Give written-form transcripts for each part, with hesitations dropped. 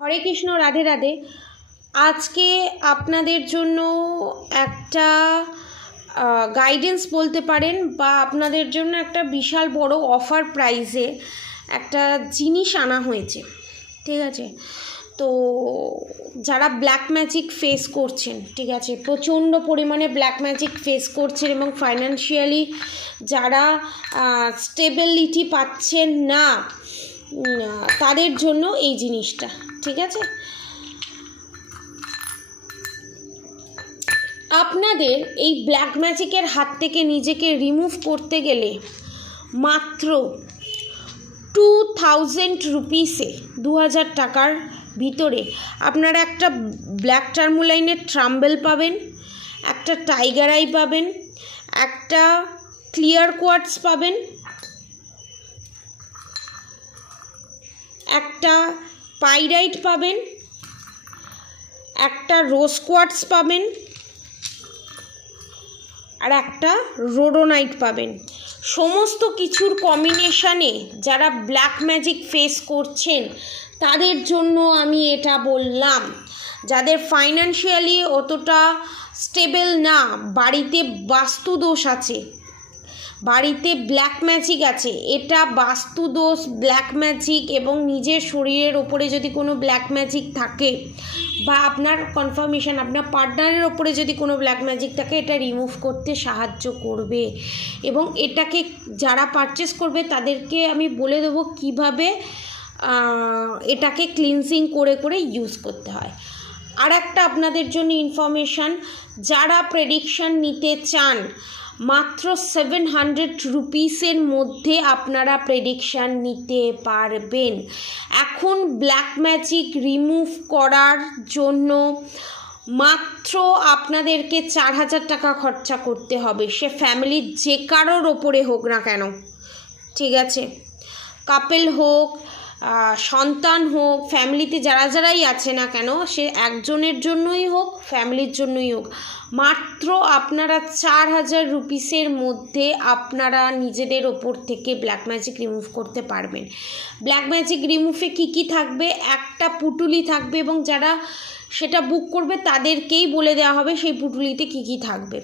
হরে কৃষ্ণ, রাধে রাধে। আজকে আপনাদের জন্য একটা গাইডেন্স বলতে পারেন, বা আপনাদের জন্য একটা বিশাল বড় অফার প্রাইসে একটা জিনিস আনা হয়েছে। ঠিক আছে, তো যারা ব্ল্যাক ম্যাজিক ফেস করছেন, ঠিক আছে, প্রচণ্ড পরিমাণে ব্ল্যাক ম্যাজিক ফেস করছেন এবং ফাইন্যান্সিয়ালি যারা স্টেবিলিটি পাচ্ছেন না, তাদের জন্য এই জিনিসটা। ঠিক আছে, আপনাদের এই ব্ল্যাক ম্যাজিকের হাত থেকে নিজেকে রিমুভ করতে গেলে মাত্র 2000 রুপিসে 2000 টাকার ভিতরে আপনারা একটা ব্ল্যাক টার্মোলাইনের ট্রাম্বেল পাবেন, একটা টাইগার আই পাবেন, একটা ক্লিয়ার কোয়ার্টস পাবেন, একটা পাইরাইট পাবেন, একটা রোজ কোয়ার্টস পাবেন, আর একটা রোডোনাইট পাবেন। সমস্ত কিছুর কম্বিনেশানে যারা ব্ল্যাক ম্যাজিক ফেস করছেন তাদের জন্য আমি এটা বললাম। যাদের ফাইন্যান্সিয়ালি অতটা স্টেবল না, বাড়িতে বাস্তুদোষ আছে, বাড়িতে ব্ল্যাক ম্যাজিক আছে, এটা বাস্তুদোষ, ব্ল্যাক ম্যাজিক এবং নিজের শরীরের ওপরে যদি কোনো ব্ল্যাক ম্যাজিক থাকে, বা আপনার কনফার্মেশন আপনার পার্টনারের ওপরে যদি কোনো ব্ল্যাক ম্যাজিক থাকে, এটা রিমুভ করতে সাহায্য করবে। এবং এটাকে যারা পারচেস করবে তাদেরকে আমি বলে দেবো কীভাবে এটাকে ক্লিনজিং করে করে ইউজ করতে হয়। আর একটা আপনাদের জন্য ইনফরমেশান, যারা প্রেডিকশান নিতে চান, মাত্র 700 রুপিসের মধ্যে আপনারা প্রেডিকশান নিতে পারবেন। এখন ব্ল্যাক ম্যাজিক রিমুভ করার জন্য মাত্র আপনাদেরকে 4000 টাকা খরচা করতে হবে, সে ফ্যামিলির যে কারোর ওপরে হোক না কেন। ঠিক আছে, কাপল হোক, সন্তান হোক, ফ্যামিলিতে যারাই আছে না কেন, সে একজনের জন্যই হোক, ফ্যামিলির জন্যই হোক, মাত্র আপনারা 4000 রুপিসের মধ্যে আপনারা নিজেদের ওপর থেকে ব্ল্যাক ম্যাজিক রিমুভ করতে পারবেন। ব্ল্যাক ম্যাজিক রিমুভে কী থাকবে, একটা পুটুলি থাকবে, এবং যারা সেটা বুক করবে তাদেরকেই বলে দেওয়া হবে সেই পুটুলিতে কী থাকবে।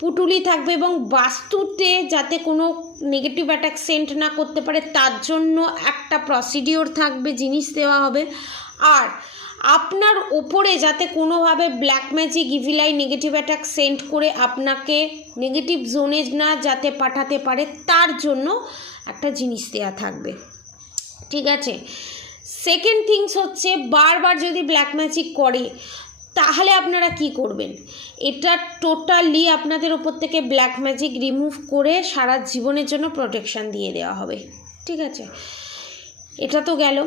পুটুলি থাকবে এবং বাস্তুতে যাতে কোনো নেগেটিভ অ্যাটাক সেন্ট না করতে পারে তার জন্য একটা প্রসিডিওর থাকবে, জিনিস দেওয়া হবে। আর আপনার ওপরে যাতে কোনোভাবে black magic, evil eye, negative attack sent করে আপনাকে নেগেটিভ জোনে না যাতে পাঠাতে পারে তার জন্য একটা জিনিস দেওয়া থাকবে। ঠিক আছে, সেকেন্ড থিংস হচ্ছে, বারবার যদি ব্ল্যাক ম্যাজিক করে তাহলে আপনারা কি করবেন, এটা টোটালি আপনাদের ওপর থেকে ব্ল্যাক ম্যাজিক রিমুভ করে সারা জীবনের জন্য প্রোটেকশান দিয়ে দেওয়া হবে। ঠিক আছে, এটা তো গেল।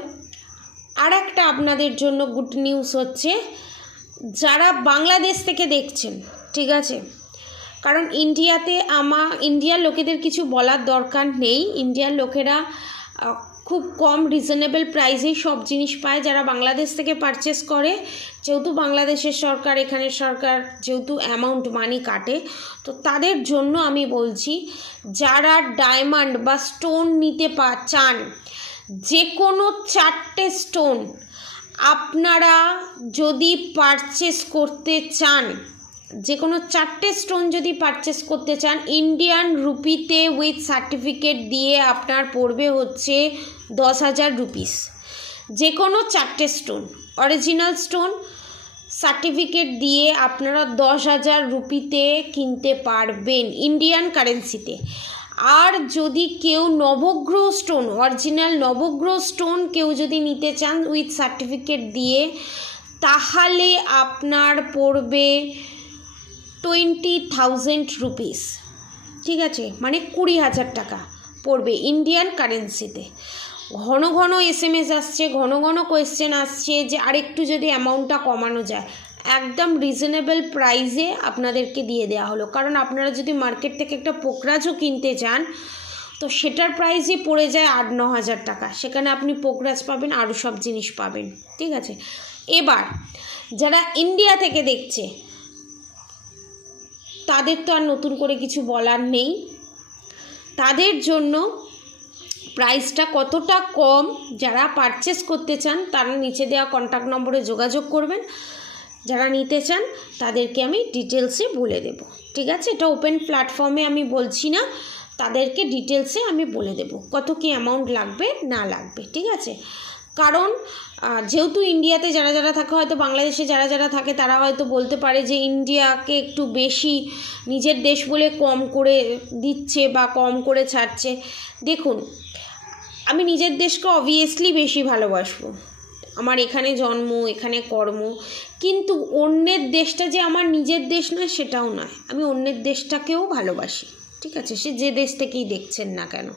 আর একটা আপনাদের জন্য গুড নিউজ হচ্ছে, যারা বাংলাদেশ থেকে দেখছেন, ঠিক আছে, কারণ ইন্ডিয়ার লোকেদের কিছু বলার দরকার নেই, ইন্ডিয়ার লোকেরা খুব কম রিজনেবল প্রাইসেই সব জিনিস পায়। যারা বাংলাদেশ থেকে পারচেস করে, যেহেতু বাংলাদেশের সরকার, এখানের সরকার যেহেতু অ্যামাউন্ট মানি কাটে, তো তাদের জন্য আমি বলছি, যারা ডায়মন্ড বা স্টোন নিতে চান, যে কোনো 4টে স্টোন আপনারা যদি পারচেস করতে চান, যে কোনো 4টে স্টোন যদি পারচেস করতে চান, ইন্ডিয়ান রুপিতে উইথ সার্টিফিকেট দিয়ে আপনার পড়বে হচ্ছে 10,000 রুপিস। যে কোনো 4টে স্টোন, অরিজিনাল স্টোন, সার্টিফিকেট দিয়ে আপনারা 10,000 রুপিতে কিনতে পারবেন ইন্ডিয়ান কারেন্সিতে। আর যদি কেউ নবগ্রহ স্টোন, অরিজিনাল নবগ্রহ স্টোন কেউ যদি নিতে চান উইথ সার্টিফিকেট দিয়ে, তাহলে আপনার পড়বে 20,000 রুপিস। ঠিক আছে, মানে 20,000 টাকা পড়বে ইন্ডিয়ান কারেন্সিতে। ঘন ঘন SMS আসছে, ঘন ঘন কোয়েশ্চেন আসছে যে আরেকটু যদি অ্যামাউন্টটা কমানো যায়। একদম রিজনেবল প্রাইসে আপনাদেরকে দিয়ে দেওয়া হলো, কারণ আপনারা যদি মার্কেট থেকে একটা পোকরাজও কিনতে চান তো সেটার প্রাইসই পড়ে যায় 8-9 হাজার টাকা, সেখানে আপনি পোকরাজ পাবেন, আরও সব জিনিস পাবেন। ঠিক আছে, এবার যারা ইন্ডিয়া থেকে দেখছে তাদের তো আর নতুন করে কিছু বলার নেই, তাদের জন্য প্রাইসটা কতটা কম, যারা পারচেস করতে চান তারা নিচে দেওয়া কন্ট্যাক্ট নম্বরে যোগাযোগ করবেন, যারা নিতে চান তাদেরকে আমি ডিটেলসে বলে দেব, ঠিক আছে? এটা ওপেন প্ল্যাটফর্মে আমি বলছি না, তাদেরকে ডিটেলসে আমি বলে দেব কত কি অ্যামাউন্ট লাগবে না লাগবে, ঠিক আছে? কারণ যেহেতু ইন্ডিয়াতে যারা যারা থাকে, হয়তো বাংলাদেশে যারা যারা থাকে তারা হয়তো বলতে পারে যে ইন্ডিয়াকে একটু বেশি নিজের দেশ বলে কম করে দিচ্ছে বা কম করে ছাড়ছে। দেখুন, আমি নিজের দেশকে অবভিয়াসলি বেশি ভালোবাসবো, আমার এখানে জন্ম, এখানে কর্ম, কিন্তু অন্যের দেশটা যে আমার নিজের দেশ নয় সেটাও নয়, আমি অন্যের দেশটাকেও ভালোবাসি, ঠিক আছে? সে যে দেশ থেকেই দেখছেন না কেন।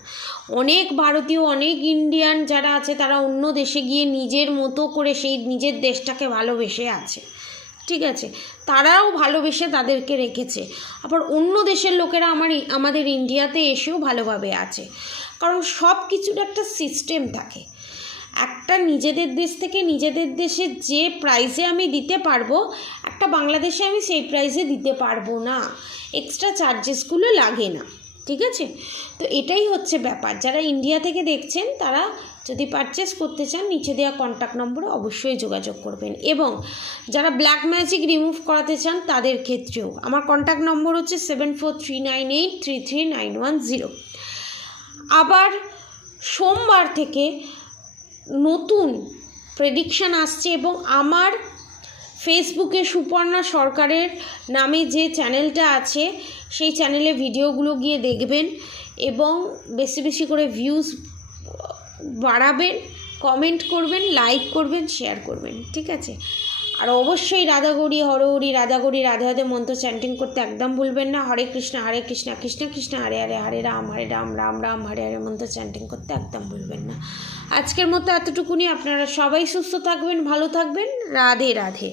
অনেক ভারতীয়, অনেক ইন্ডিয়ান যারা আছে তারা অন্য দেশে গিয়ে নিজের মতো করে সেই নিজের দেশটাকে ভালোবেসে আছে, ঠিক আছে? তারাও ভালোবেসে তাদেরকে রেখেছে। আবার অন্য দেশের লোকেরা আমাদের ইন্ডিয়াতে এসেও ভালোভাবে আছে, কারণ সব কিছুর একটা সিস্টেম থাকে। একটা নিজেদের দেশ থেকে নিজেদের দেশে যে প্রাইসে আমি দিতে পারবো, একটা বাংলাদেশে আমি সেই প্রাইসে দিতে পারবো না, এক্সট্রা চার্জেসগুলো লাগে না, ঠিক আছে? তো এটাই হচ্ছে ব্যাপার। যারা ইন্ডিয়া থেকে দেখছেন তারা যদি পারচেস করতে চান নিচে দেওয়া কন্ট্যাক্ট নম্বরে অবশ্যই যোগাযোগ করবেন, এবং যারা ব্ল্যাক ম্যাজিক রিমুভ করাতে চান তাদের ক্ষেত্রেও আমার কন্ট্যাক্ট নম্বর হচ্ছে 7439833910। আবার সোমবার থেকে নতুন প্রেডিকশান আসছে, এবং আমার ফেসবুকে সুপর্ণা সরকারের নামে যে চ্যানেলটা আছে সেই চ্যানেলে ভিডিওগুলো গিয়ে দেখবেন, এবং বেশি বেশি করে ভিউজ বাড়াবেন, কমেন্ট করবেন, লাইক করবেন, শেয়ার করবেন, ঠিক আছে? আর অবশ্যই রাধাগৌরী হরহরি, রাধাগৌরী রাধে রাধে মন্ত্র চ্যান্টিং করতে একদম ভুলবেন না। হরে কৃষ্ণ কৃষ্ণ কৃষ্ণ হরে হরে, হরে রাম রাম রাম হরে হরে মন্ত্র চ্যান্টিং করতে একদম ভুলবেন না। আজকের মতো এতটুকুনি। আপনারা সবাই সুস্থ থাকবেন, ভালো থাকবেন। রাধে রাধে।